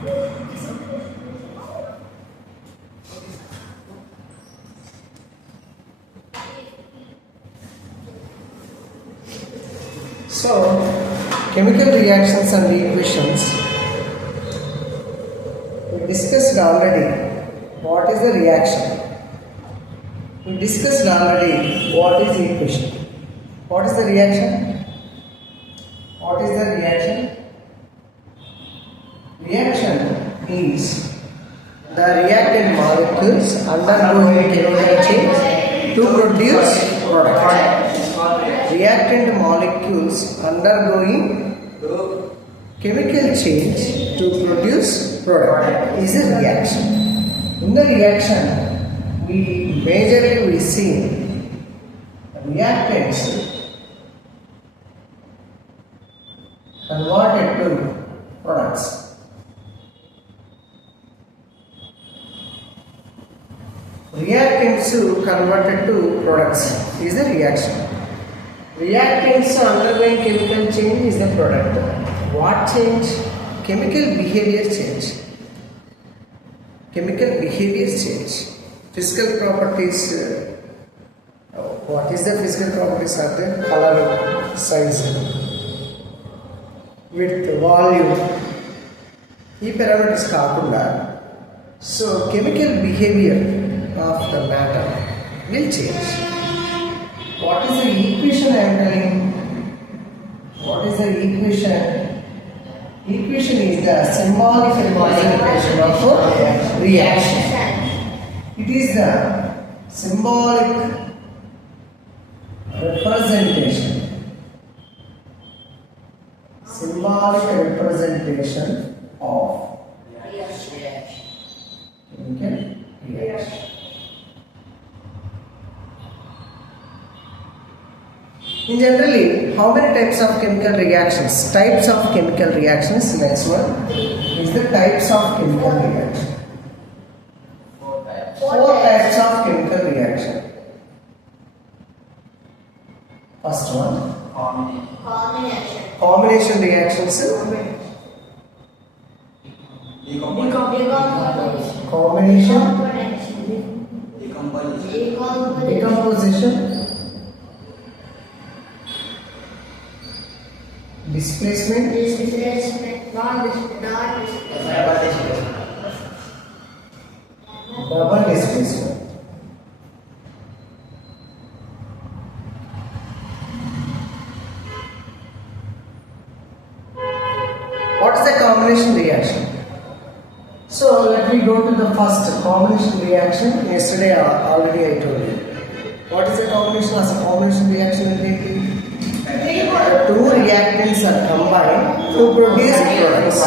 So, chemical reactions and equations. We discussed already what is the reaction. We discussed already what is the equation. What is the reaction? What is the reaction? Reaction is the reactant molecules undergoing chemical change to produce product. Reactant molecules undergoing chemical change to produce product is a reaction. In the reaction, we see reactants converted to products. Reactants converted to products is the reaction. Reactants undergoing chemical change is the product. What change? Chemical behavior change. Chemical behavior change. Physical properties. What is the physical properties are there? Color, size, width, volume. These parameters kaakunda. So chemical behavior of the matter will change. What is the equation I am telling? What is the equation? Equation is the symbolic representation of a reaction. It is the symbolic representation. Symbolic representation of chemical reaction. In generally, how many types of chemical reactions? Types of chemical reactions. Next one is the types of chemical reaction. Four types of chemical reaction. First one, combination reactions. Combination, decomposition, displacement, double displacement. What is the combination reaction? So let me go to the first combination reaction. Yesterday already I told you. What is the combination? As a combination reaction, two reactants are combined to produce products.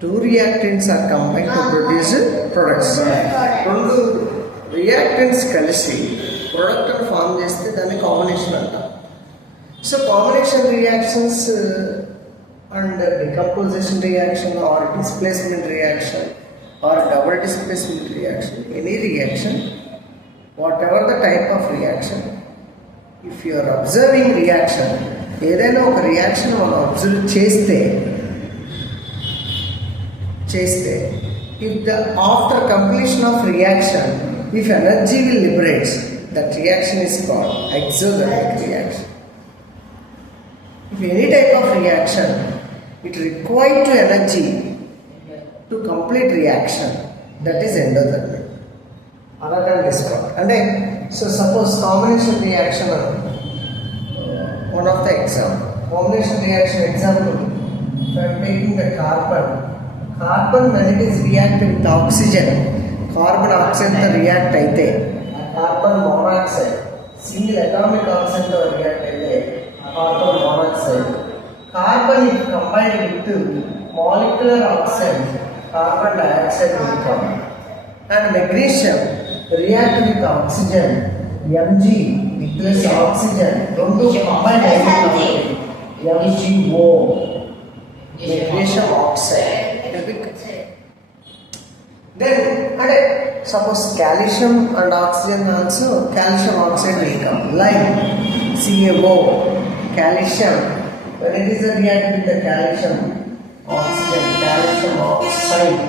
Two reactants are combined to produce products. రెండు reactants కలిసి product ను form చేస్తే దాన్ని combination అంటాం. So combination reactions and decomposition reaction or displacement reaction or double displacement reaction, any reaction, whatever the type of reaction, if you are observing reaction, ఏదైనా ఒక రియాక్షన్ మనం అబ్జర్వ్ చేస్తే if the after completion of reaction, if energy will liberate, that reaction is called exothermic reaction. If any type of reaction, it requires energy to complete reaction, that is endothermic. Another is called. And then, so suppose combination reaction, one of the example. Combination reaction example, if I am taking the carbon when it is reacted with oxygen, carbon oxide to react aithe, carbon monoxide, single atomic oxide to react aithe, carbon monoxide. Carbon is combined with molecular oxide, carbon dioxide will come. And magnesium react with oxygen, Mg plus oxygen, రెండు combined అయిపోతాయి, MgO, magnesium oxide. Then, suppose calcium and oxygen also, calcium oxide will come, like CaO, calcium, when it is reacted with the calcium, oxygen, calcium oxide.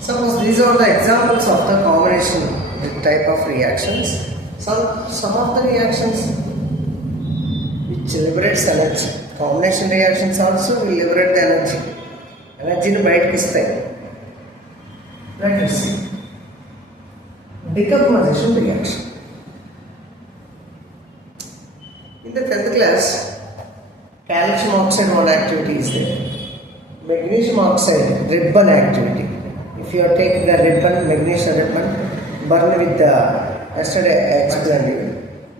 Suppose these are the examples of the combination type of reactions. Some of the reactions which liberates energy. Combination reactions also will liberate the energy. Energy ni bite istayi. Let us see. Decomposition reaction. In the 10th class, calcium oxide one activity is there. Magnesium oxide ribbon activity. If you are taking a ribbon, magnesium ribbon, burn with the yesterday I explained you.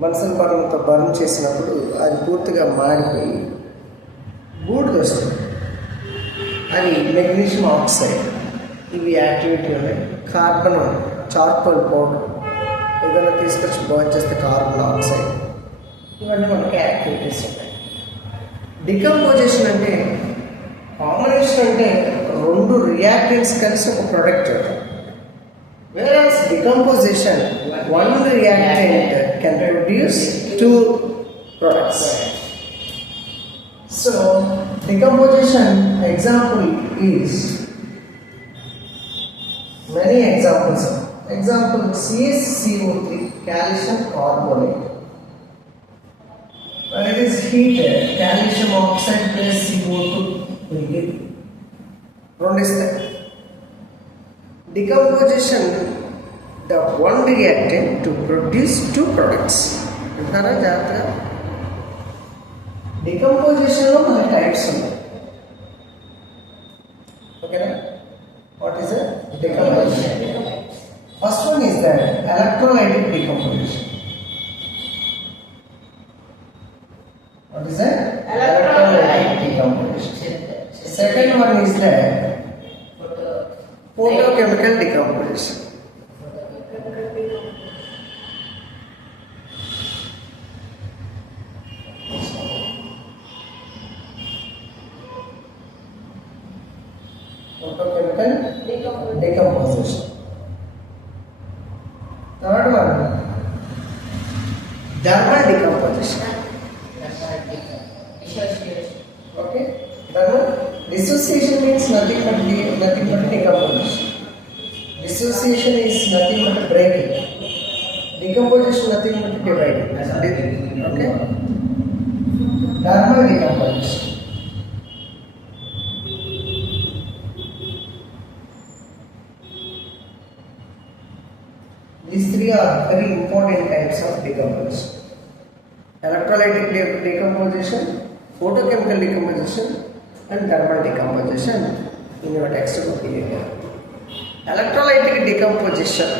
Bunsen burner తో బర్న్ చేసినప్పుడు అది పూర్తిగా మాడిపోయి బూడిద వస్తుంది. అది magnesium oxide. ఇవి యాక్టివిటీ ఉన్నాయి. కార్బన్ చార్కోల్ పౌడర్ ఏదైనా తీసుకొచ్చి బర్న్ చేస్తే కార్బన్ ఆక్సైడ్. ఇవన్నీ మనకి యాక్టివిటీస్ ఉన్నాయి. డికంపోజిషన్ అంటే కాంబినేషన్ అంటే రెండు రియాక్టెంట్స్ కలిసి ఒక ప్రొడక్ట్ అవుతాయి. Whereas decomposition, one reactant can produce two products. So, decomposition example is many examples. Example CaCO3, calcium carbonate. When it is heated, calcium oxide plus CO2 will give. Decomposition, the one reactant to produce two products. Decomposition of the types. Okay, what is it? Decomposition. First one is the electrolytic decomposition. What is that? Electrolytic decomposition. Second one is the photochemical decomposition. Photochemical decomposition. Third one, thermal decomposition. Okay, thermal dissociation means nothing but decomposition. Dissociation is nothing but breaking. Decomposition nothing but dividing. Okay, thermal decomposition. These three are very important types of decomposition: electrolytic decomposition, photochemical decomposition, and thermal decomposition. In your textbook here, electrolytic decomposition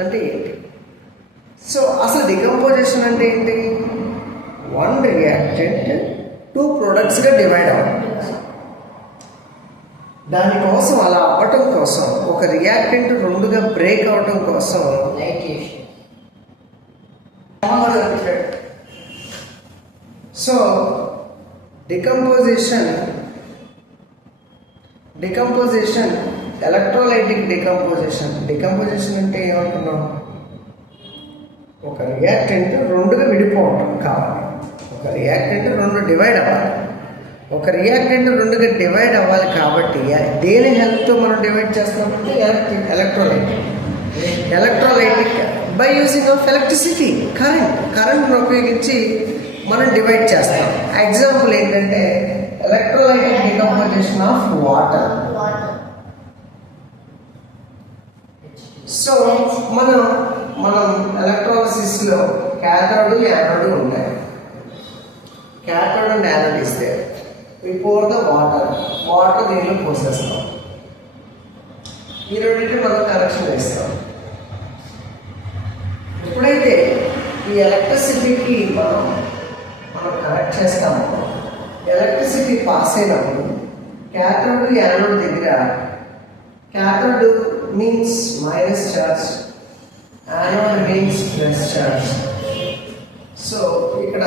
అంటే ఏంటి? సో అసలు డికంపోజిషన్ అంటే ఏంటి? One reactant two ప్రొడక్ట్స్గా డివైడ్ అవ్వడం. దానికోసం అలా అవ్వటం కోసం ఒక రియాక్టెంట్ రెండుగా బ్రేక్ అవ్వటం కోసం సో డికంపోజిషన్ ఎలక్ట్రోలైటిక్ డికంపోజిషన్ అంటే ఏమంటున్నాం? ఒక రియాక్టెంట్ రెండుగా విడిపోవటం కావాలి. ఒక రియాక్టెంట్ రెండు డివైడ్ అవ్వాలి. ఒక రియాక్టెంట్ రెండుగా డివైడ్ అవ్వాలి కాబట్టి దేని హెల్ప్తో మనం డివైడ్ చేస్తామంటే electrolytic by using of electricity, కరెంట్ను ఉపయోగించి మనం డివైడ్ చేస్తాం. ఎగ్జాంపుల్ ఏంటంటే electrolytic decomposition of water. So మనం ఎలక్ట్రాలసిస్లో క్యాథోడ్ యానోడ్ ఉన్నాయి. క్యాథోడ్ అండ్ యానోడ్ ఇస్తే బిఫోర్ ద వాటర్ దీనిలో పోసేస్తాం. ఈ రెండింటిని మనం కనెక్షన్ వేస్తాం. ఎప్పుడైతే ఈ ఎలక్ట్రిసిటీకి మనం కనెక్ట్ చేస్తామో ఎలక్ట్రిసిటీ పాస్ అయినప్పుడు క్యాథోడ్ యానోడ్ దగ్గర cathode means minus charge, anode means plus charge. So ఇక్కడ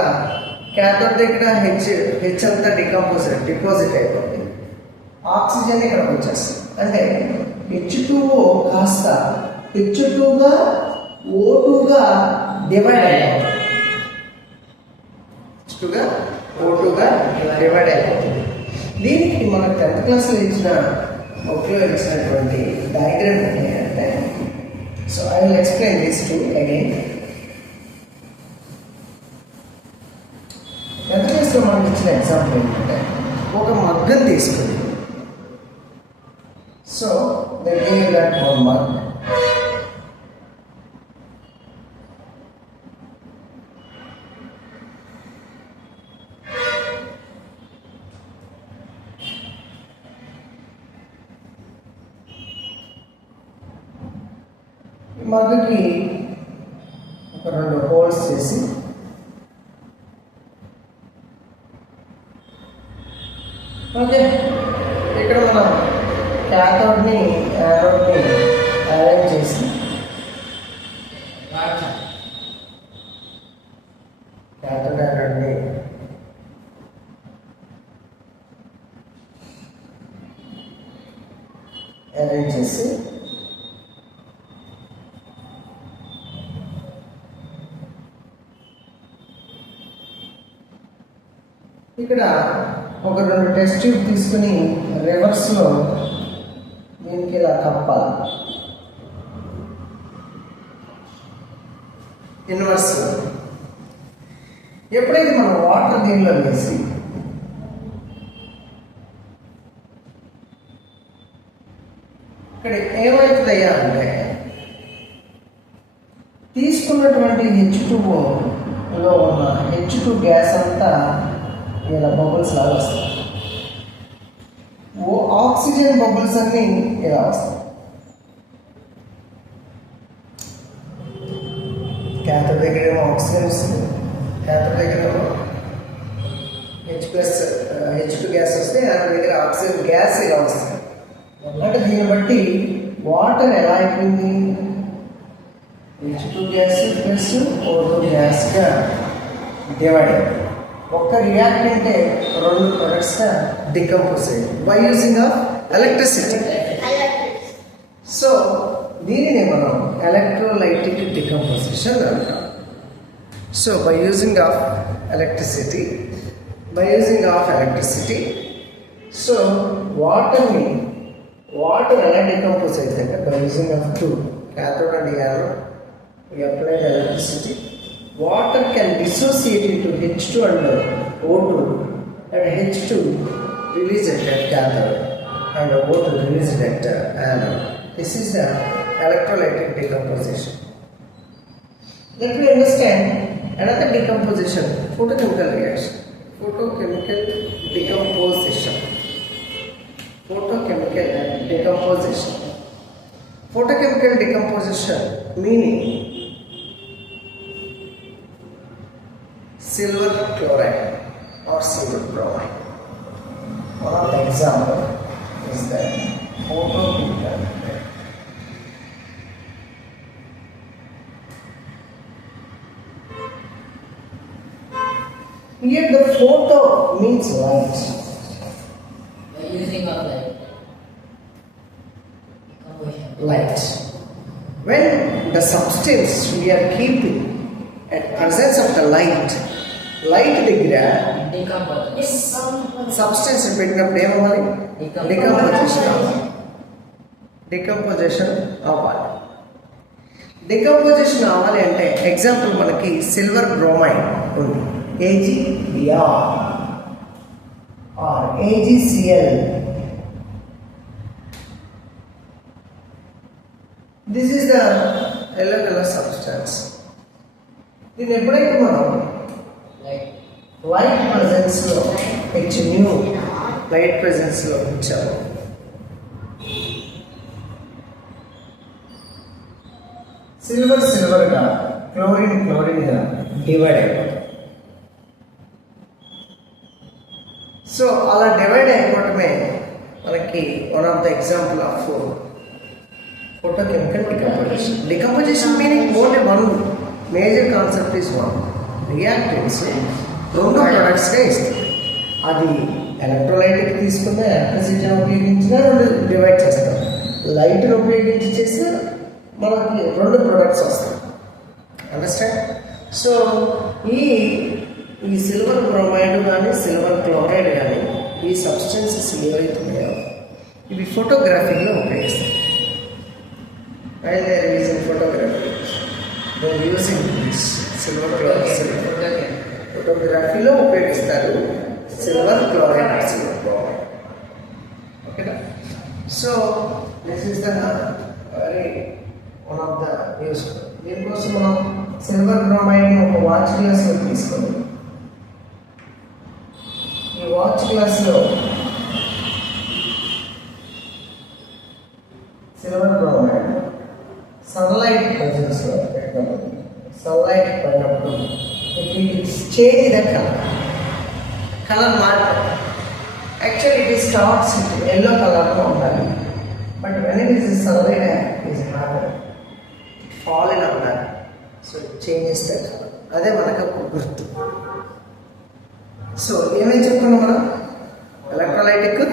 క్యాథోడ్ దగ్గర హెచ్ అంతా డిపాజిట్ అయిపోతుంది. ఆక్సిజన్ ఇక్కడికి వచ్చేస్తుంది. అంటే H2O కాస్త H2గా O2గా డివైడ్ అయిపోతుంది. H2గా O2గా డివైడ్ అయిపోతుంది. దీనికి మన 10th క్లాస్లో ఇచ్చిన బుక్లో ఇచ్చినటువంటి డయాగ్రామ్ ఏంటంటే, so I will explain this to again. 10th క్లాస్లో మనకి ఇచ్చిన ఎగ్జాంపుల్ ఏంటంటే, ఒక మగ్గం తీసుకుంది. So they give that one mug. మగ్గుకి ఒక 2 హోల్స్ చేసి ఓకే, ఇక్కడ మనం క్యాథోడ్ని యానోడ్ని అరేంజ్ చేసి క్యాథోడ్ యానోడ్ని అరేంజ్ చేసి ఇక్కడ ఒక 2 టెస్ట్ ట్యూబ్ తీసుకుని రివర్స్లో దీనికి ఇలా కప్పాలి. ఇన్వర్స్లో ఎప్పుడైతే మనం వాటర్ దీనిలో వేసి ఇక్కడ ఏమవుతుందయ్యా అంటే, తీసుకున్నటువంటి H2O లో ఉన్న H2 గ్యాస్ అంతా ఇలా బబుల్స్ లాగా వస్తాయి. ఆక్సిజన్ బబుల్స్ అన్నీ ఇలా వస్తాయి. క్యాథోడ్ దగ్గర ఏమో ఆక్సిజన్ వస్తుంది, క్యాథోడ్ దగ్గర ఏమో H2 గ్యాస్ వస్తే దాని దగ్గర ఆక్సిజన్ గ్యాస్ ఇలా వస్తుంది. అంటే దీన్ని బట్టి వాటర్ ఎలా అయిపోయింది, H2 గ్యాస్ ప్లస్ O2 గ్యాస్గా డివైడ్ అయింది. ఒక్క రియాక్టెంటే 2 ప్రొడక్ట్స్గా డికంపోజ్ అయ్యింది by using of electricity. So దీనిని మనం ఎలక్ట్రోలైటిక్ డికంపోజిషన్ అంటాం. So by using of electricity so water ఎలా డికంపోజ్ అవుతుంది by using of 2 cathode and anode. We applied electricity. Water can dissociate into H2 and O2, and H2 released at cathode and O2 released at anode. This is the electrolytic decomposition. Let me understand another decomposition, photochemical reaction. Photochemical decomposition. Photochemical decomposition meaning silver chloride or silver bromide. One of the example is that photochemical. Here the photo means light. By using of Light. When the substance we are keeping at presence of the light దగ్గర సబ్స్టెన్స్ పెట్టినప్పుడు ఏమవ్వాలి, డికంపోజిషన్ అవ్వాలి. డికంపోజిషన్ అవ్వాలి అంటే ఎగ్జాంపుల్ మనకి silver bromide ఉంది, AgBr or AgCl. This is the yellow color substance. దీన్ని ఎప్పుడైతే మనం లైట్ ప్రెజెన్స్లో Hnu లైట్ ప్రెజెన్స్లో ఉంచాము, సిల్వర్గా క్లోరిన్గా డివైడ్ అయిపోతుంది. సో అలా డివైడ్ అయిపోవటమే మనకి one of the example of photochemical decomposition. Decomposition meaning only one major concept is one. Reactants రెండు ప్రొడక్ట్స్గా ఇస్తాయి. అది ఎలక్ట్రోలైట్కి తీసుకున్న ఎలక్ట్రిసిటీని ఉపయోగించినా రెండు డివైడ్ చేస్తాం, లైట్ని ఉపయోగించి చేస్తే మనకి రెండు ప్రొడక్ట్స్ వస్తాయి. అండర్స్టాండ్? సో ఈ ఈ సిల్వర్ బ్రోమైడ్ కానీ సిల్వర్ క్లోరైడ్ కానీ ఈ సబ్స్టెన్సెస్ ఏవైతే ఉన్నాయో ఇవి ఫోటోగ్రఫీలో ఉపయోగిస్తాయి. While they are using photography, they are using this silver chloride. ఫోటోగ్రఫీలో ఉపయోగిస్తారు సిల్వర్ క్లోరైడ్, సిల్వర్ క్లోరైడ్. ఓకేనా? So this is the very one of the use. దీనికోసం మనం సిల్వర్ బ్రోమైడ్ని ఒక వాచ్ గ్లాస్లో తీసుకోవాలి. ఈ వాచ్ గ్లాస్లో సిల్వర్ బ్రోమైడ్ సన్లైట్ ప్రజెన్స్లో పెట్టాలి. సన్లైట్ పడినప్పుడు చేంజ్ ద కలర్ మారుతుంది. Actually it is starts yellow కలర్లో ఉండాలి, but when it is sunlight is happy fall in ఉండాలి. So it changes the colour. అదే మనకు ఒక గుర్తు. సో ఏమేమి చెప్పుకున్నాం మనం? ఎలక్ట్రోలైటిక్,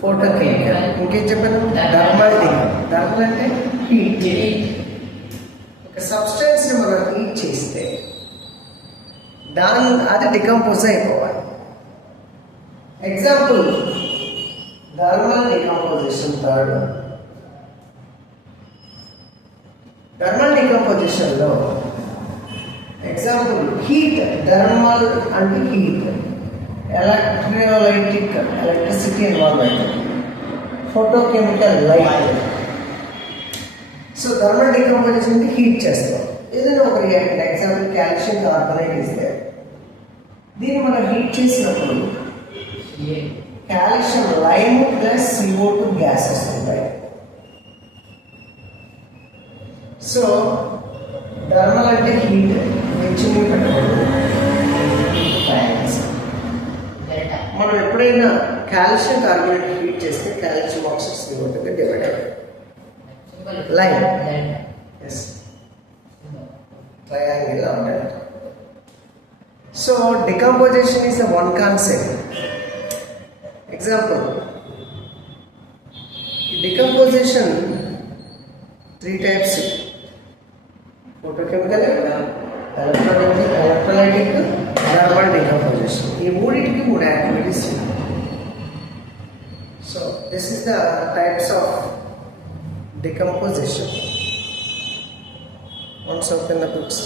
ఫోటో కెమికల్, ఇంకేం చెప్పాను? థర్మల్. థర్మల్ అంటే హీట్. ఒక సబ్స్టెన్స్ని మనం హీట్ చేస్తే అది డికంపోజ్ అయిపోవాలి. Example thermal decomposition. థర్మల్ డికంపోజిషన్లో ఎగ్జాంపుల్ హీట్. థర్మల్ అంటే హీట్, ఎలక్ట్రోలైటిక్ ఎలక్ట్రిసిటీ ఇన్వాల్వ్ అవుతుంది, photochemical light. So thermal decomposition అంటే హీట్ చేస్తాం. ఏదైనా ఒక రియాక్షన్, ఎగ్జాంపుల్ కాల్షియం కార్బోనేట్ ఇస్తే దీన్ని మనం హీట్ చేసినప్పుడు calcium lime plus CO2 gas వస్తుంది. సో థర్మల్ అంటే హీట్, హెచ్ని పెట్టకూడదు. మనం ఎప్పుడైనా కాల్షియం కార్బోనేట్ హీట్ చేస్తే కాల్షియం ఆక్సైడ్ CO2గా డివైడ్ అవుతుంది. లైన్ ఎస్ ట్రయాంగిల్ ఉంటుంది. So decomposition is one concept. Example decomposition 3 types: photochemical, electrolytic, thermal decomposition. ఈ మూడింటికి 3 activities. So this is the types of decomposition. Once open the books.